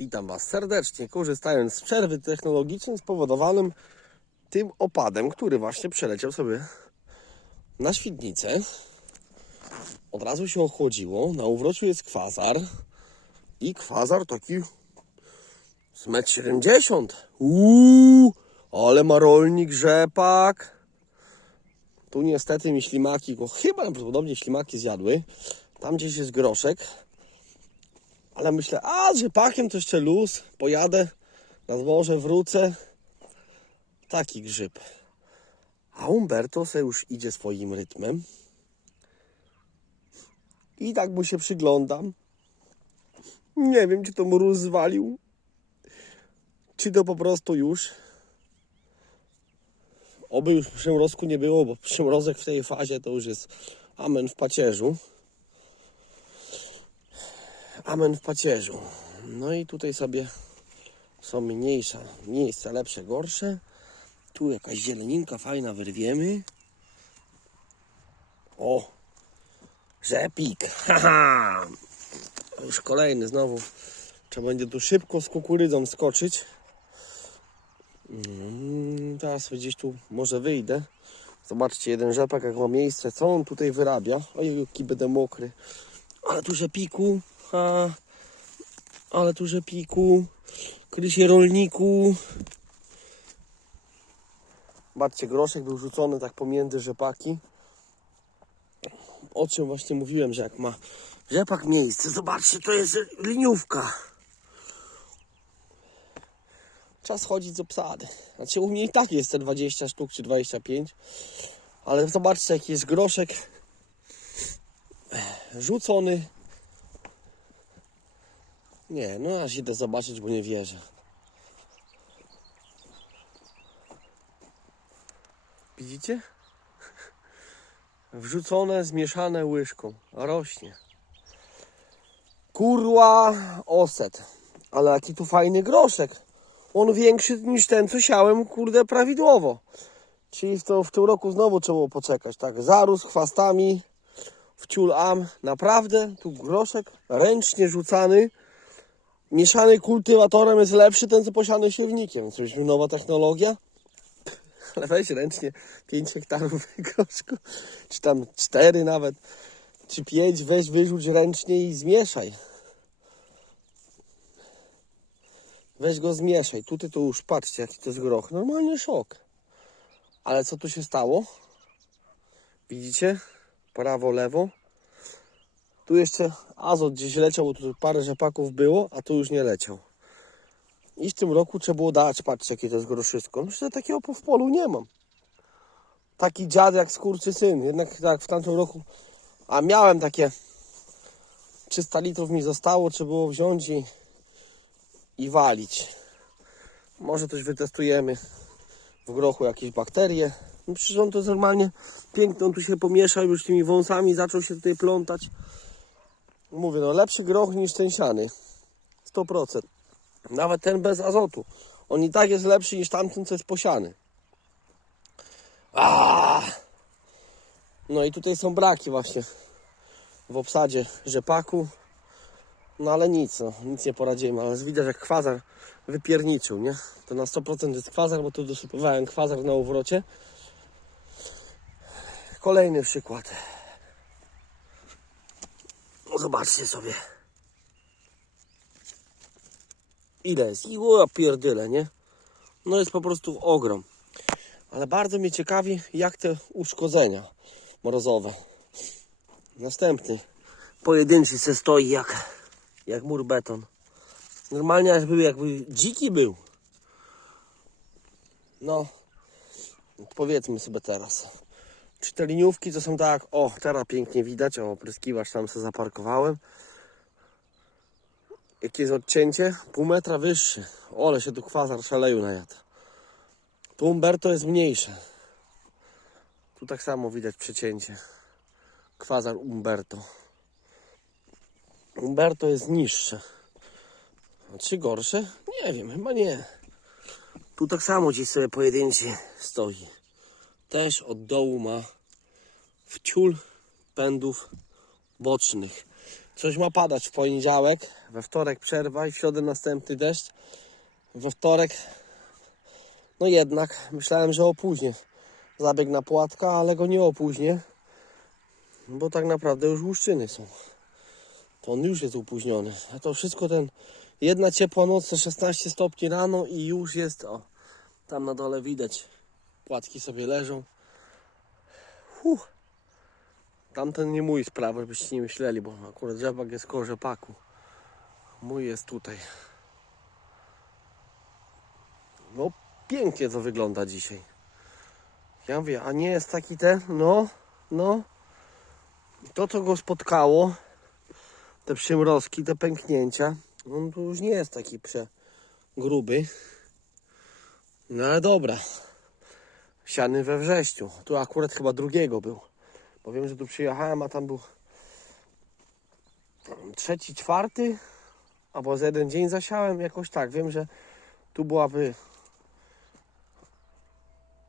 Witam Was serdecznie, korzystając z przerwy technologicznej spowodowanym tym opadem, który właśnie przeleciał sobie na Świdnicę. Od razu się ochłodziło, na uwrociu jest kwazar i kwazar taki z 1,70 m. Ale ma rolnik rzepak. Tu niestety mi ślimaki, go chyba prawdopodobnie ślimaki zjadły. Tam gdzieś jest groszek. Ale myślę, a z rzepakiem to jeszcze luz. Pojadę na dworze, wrócę. Taki grzyb. A Umberto se już idzie swoim rytmem. I tak mu się przyglądam. Nie wiem, czy to mróz zwalił, czy to po prostu już. Oby już przymrozku nie było, bo przymrozek w tej fazie to już jest amen w pacierzu. Amen w pacierzu. No i tutaj sobie są mniejsze miejsca, lepsze, gorsze. Tu jakaś zieleninka fajna wyrwiemy. O! Rzepik! Haha! Już kolejny znowu. Trzeba będzie tu szybko z kukurydzą skoczyć. Mm, Teraz gdzieś tu może wyjdę. Zobaczcie, jeden rzepak jak ma miejsce. Co on tutaj wyrabia? Ojej, jaki będę mokry. Ale tu rzepiku. Ha. Ale tu rzepiku. Krysie rolniku. Zobaczcie, groszek był rzucony tak pomiędzy rzepaki. O czym właśnie mówiłem, że jak ma rzepak miejsce. Zobaczcie, to jest liniówka. Czas chodzić z obsady. Znaczy u mnie i tak jest te 20 sztuk czy 25. Ale zobaczcie jaki jest groszek rzucony. Nie, no aż idę zobaczyć, bo nie wierzę. Widzicie? Wrzucone, zmieszane łyżką. Rośnie. Kurła oset. Ale jaki tu fajny groszek. On większy niż ten, co siałem, kurde, prawidłowo. Czyli w, to, w tym roku znowu trzeba poczekać. Tak, zarósł chwastami, wciul am. Naprawdę, tu groszek ręcznie rzucany. Mieszany kultywatorem jest lepszy ten, co posiany siewnikiem. Coś nowa technologia. Ale weź ręcznie 5 hektarów groszku, czy tam 4 nawet, czy 5, weź wyrzuć ręcznie i zmieszaj. Weź go zmieszaj. Tutaj to już patrzcie jaki to jest groch. Normalny szok. Ale co tu się stało? Widzicie? Prawo, lewo. Tu jeszcze azot gdzieś leciał, tu parę rzepaków było, a tu już nie leciał. I w tym roku trzeba było dać, patrzcie jakie to jest groszysko. Myślę, że takiego w polu nie mam. Taki dziad jak skurczy syn. Jednak tak w tamtym roku, a miałem takie 300 litrów mi zostało, trzeba było wziąć i, i walić. Może coś wytestujemy w grochu, jakieś bakterie. No przecież on to jest normalnie piękny, on tu się pomieszał już tymi wąsami, zaczął się tutaj plątać. Mówię, no lepszy groch niż ten siany. 100%. Nawet ten bez azotu. On i tak jest lepszy niż tamten, co jest posiany. Aaaa! No i tutaj są braki właśnie w obsadzie rzepaku. No ale nic, no, nic nie poradzimy. Ale widać jak kwazar wypierniczył, nie? To na 100% jest kwazar, bo tu dosypywałem kwazar na uwrocie. Kolejny przykład. Zobaczcie sobie. Ile jest? I o, pierdyle, nie? No jest po prostu ogrom. Ale bardzo mnie ciekawi, jak te uszkodzenia mrozowe. Następny. Pojedynczy se stoi jak, jak mur beton. Normalnie aż był jakby dziki był. No, powiedzmy sobie teraz. Czy te liniówki to są tak, o teraz pięknie widać, o opryskiwacz tam sobie zaparkowałem. Jakie jest odcięcie? Pół metra wyższy. Ole się tu kwazar szaleju najadł. Tu Umberto jest mniejsze. Tu tak samo widać przecięcie. Kwazar Umberto. Umberto jest niższe. A czy gorsze? Nie wiem, chyba nie. Tu tak samo gdzieś sobie pojedynczy stoi. Też od dołu ma wciul pędów bocznych. Coś ma padać w poniedziałek, we wtorek przerwa i w środę następny deszcz. We wtorek, no jednak, myślałem, że opóźnię zabieg na płatka, ale go nie opóźnię, bo tak naprawdę już łuszczyny są. To on już jest opóźniony. A to wszystko ten, jedna ciepła noc, to 16 stopni rano i już jest, o, tam na dole widać, płatki sobie leżą. Huh. Tamten nie mój sprawa, żebyście nie myśleli, bo akurat rzepak jest koło rzepaku. Mój jest tutaj. No, pięknie to wygląda dzisiaj. Ja mówię, a nie jest taki ten, no, no. To, co go spotkało, te przymrozki, te pęknięcia, on tu już nie jest taki prze gruby. No ale dobra. Siany we wrześniu. Tu akurat chyba drugiego był. Bo wiem, że tu przyjechałem, a tam był trzeci, czwarty, albo z jeden dzień zasiałem, jakoś tak. Wiem, że tu byłaby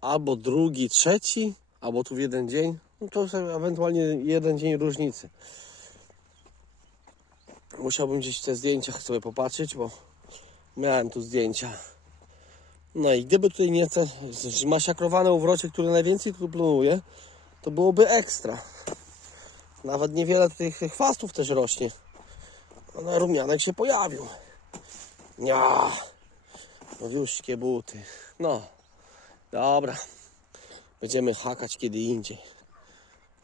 albo drugi, trzeci, albo tu w jeden dzień. No to ewentualnie jeden dzień różnicy. Musiałbym gdzieś te zdjęcia sobie popatrzeć, bo miałem tu zdjęcia. No i gdyby tutaj nie te zmasiakrowane uwrocie, które najwięcej tu plonuje, to byłoby ekstra. Nawet niewiele tych chwastów też rośnie. No rumianek się pojawił. Ja. Nowiuszkie buty. No. Dobra. Będziemy hakać kiedy indziej.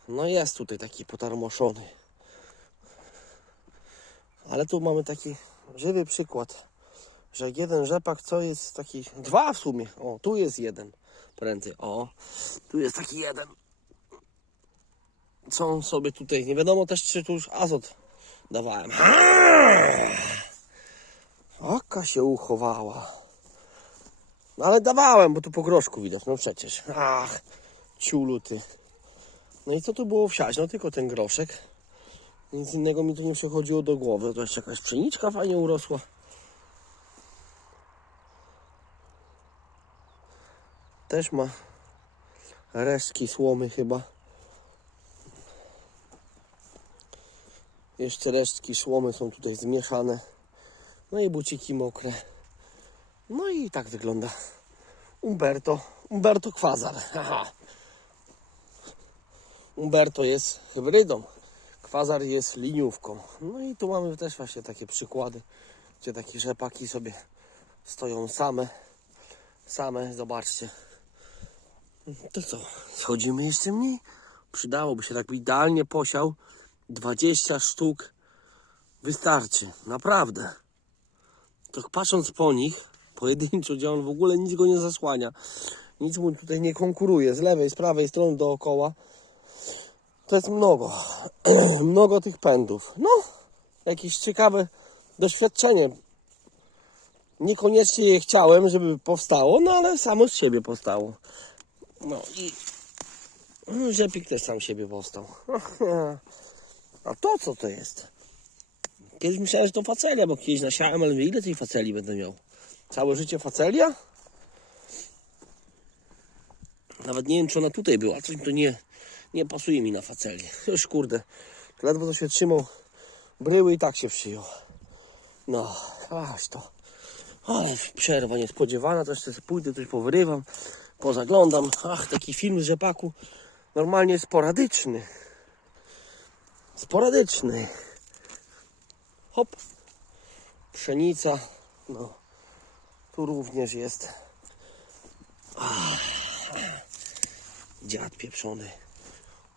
No jest tutaj taki potarmoszony. Ale tu mamy taki żywy przykład, że jeden rzepak co jest taki, dwa w sumie, o tu jest jeden prędzej, o tu jest taki jeden. Co on sobie tutaj, nie wiadomo też czy tu już azot dawałem. Oka się uchowała. No ale dawałem, bo tu po groszku widać, no przecież. Ach, ciulu ty. No i co tu było wsiać? No tylko ten groszek. Nic innego mi tu nie przychodziło do głowy. To jeszcze jakaś pszeniczka fajnie urosła. Też ma resztki słomy chyba. Jeszcze resztki słomy są tutaj zmieszane. No i buciki mokre. No i tak wygląda Umberto, Umberto Quasar. Haha. Umberto jest hybrydą. Kwazar jest liniówką. No i tu mamy też właśnie takie przykłady, gdzie takie rzepaki sobie stoją same. Same, zobaczcie. To co, schodzimy jeszcze mniej? Przydałoby się, tak idealnie posiał 20 sztuk wystarczy, naprawdę. Tak patrząc po nich, pojedynczo, gdzie on w ogóle nic go nie zasłania, nic mu tutaj nie konkuruje, z lewej, z prawej strony dookoła, to jest mnogo, mnogo tych pędów. No, jakieś ciekawe doświadczenie. Niekoniecznie je chciałem, żeby powstało, no ale samo z siebie powstało. No i rzepik też sam siebie powstał. A to co to jest? Kiedyś myślałem, że to facelia, bo kiedyś nasiałem, ale ile tej faceli będę miał? Całe życie facelia? Nawet nie wiem, czy ona tutaj była. Coś to nie, nie pasuje mi na facelię. Już kurde, ledwo to się trzymał bryły i tak się przyjął. No, aż to. Ale przerwa niespodziewana, jeszcze sobie pójdę, coś powyrywam, pozaglądam. Ach, taki film z rzepaku normalnie sporadyczny. Sporadyczny. Hop. Pszenica. No. Tu również jest. Dziad pieprzony.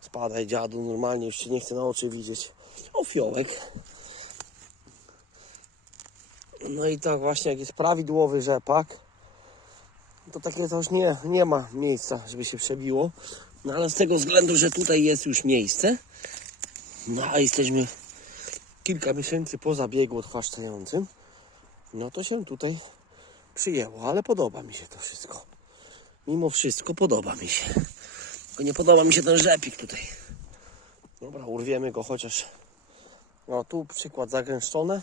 Spadaj dziadu, normalnie już się nie chce na oczy widzieć. O fiołek. No i tak właśnie jak jest prawidłowy rzepak, to takie to już nie, nie ma miejsca, żeby się przebiło. No ale z tego względu, że tutaj jest już miejsce, no a jesteśmy kilka miesięcy po zabiegu odchwaszczającym, no to się tutaj przyjęło, ale podoba mi się to wszystko. Mimo wszystko podoba mi się. Tylko nie podoba mi się ten rzepik tutaj. Dobra, urwiemy go chociaż. No tu przykład zagęszczone.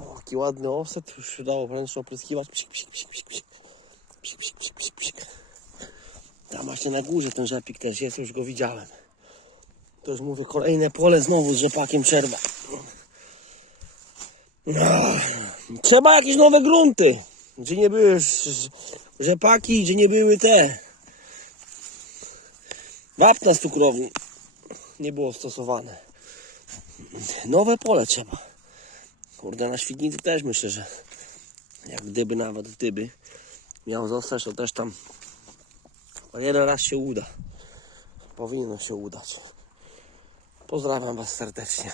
O, jaki ładny offset, już się dało wręcz opryskiwać. Psik, psik, psik, psik. Psik, psik, psik, psik, psik. Tam właśnie na górze ten rzepik też jest, już go widziałem. To już mówię, kolejne pole znowu z rzepakiem przerwa. Ach, Trzeba jakieś nowe grunty, gdzie nie były rzepaki, gdzie nie były te wapna z cukrowni. Nie było stosowane. Nowe pole trzeba. Kurde, na Świdnicy też myślę, że jak gdyby nawet gdyby miał zostać, to też tam o jeden raz się uda. Powinno się udać. Pozdrawiam Was serdecznie.